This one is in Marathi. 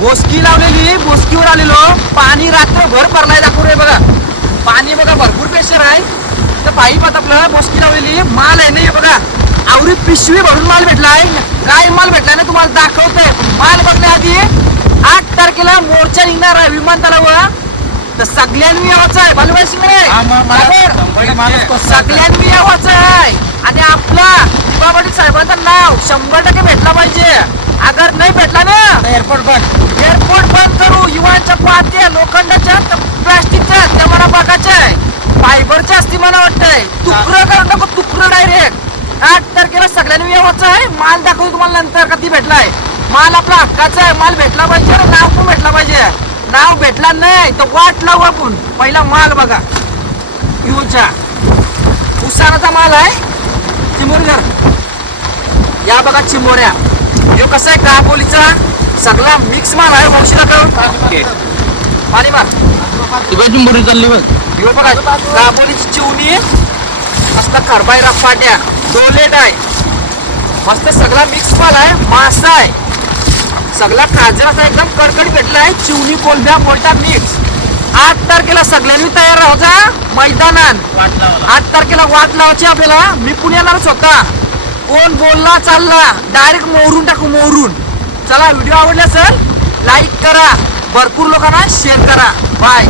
बोसकी लावलेली, बोसकीवर आलेलो. पाणी रात्रभर भरलाय दाखवू रे बघा. पाणी बघा भरपूर प्रेशर आहे. तर पाईप आता आपलं बोसकी लावलेली. माल आहे नाही बघा, आवरी पिशवी भरून माल भेटलाय. काय माल भेटलाय ना तुम्हाला दाखवतोय. माल बघण्याआधी 8 तारखेला मोर्चा निघणार आहे विमानतळावर. तर सगळ्यांनी यावायचं आहे. बालूभाई शिंगणे सगळ्यांनी यावायचं आहे. आणि आपला दिबा पाटील साहेबांचं नाव 100% भेटला पाहिजे. अगर नाही भेटला ना एअरपोर्ट बंद करू. युवांच्या पात्या लोखंडाच्या प्लास्टिकच्या त्या मला बघायच्या आहे. फायबरच्या असती मला वाटतंय. तुकडं करू नको, तुकडं डायरेक्ट. 8 तारखेला सगळ्यांनी यावायचं आहे. माल दाखवू तुम्हाला नंतर कधी भेटलाय. माल आपला हक्काचा आहे. माल भेटला पाहिजे. नाव पण भेटला पाहिजे. नाव भेटला नाही तर वाट लावू आपण. पहिला माल बघा युवच्या उसानाचा माल आहे. चिमोरघर या बघा चिमोऱ्या. हे कसं आहे काबोलीचा सगळा मिक्स माल आहे. वंशीला करून पाणी मार चिंबोरी चालली बघ. हे बघा काबोलीची चिवणी मस्त खरबायरा फाट्या डोलेट आहे. मस्त सगळा मिक्स माल आहे. मासा आहे सगळा खाजराचा एकदम कडकडीत भेटला आहे. चिवणी कोलब्या मोठा मिक्स. 8 तारखेला सगळ्यांनी तयार राहायचा मैदानात. 8 तारखेला वाट लावायची आपल्याला. मी पुण्यालाच होता. कोण बोलला चालला डायरेक्ट मोरून टाकू मोरून. चला व्हिडिओ आवडला असेल लाईक करा, भरपूर लोकांना शेअर करा. बाय.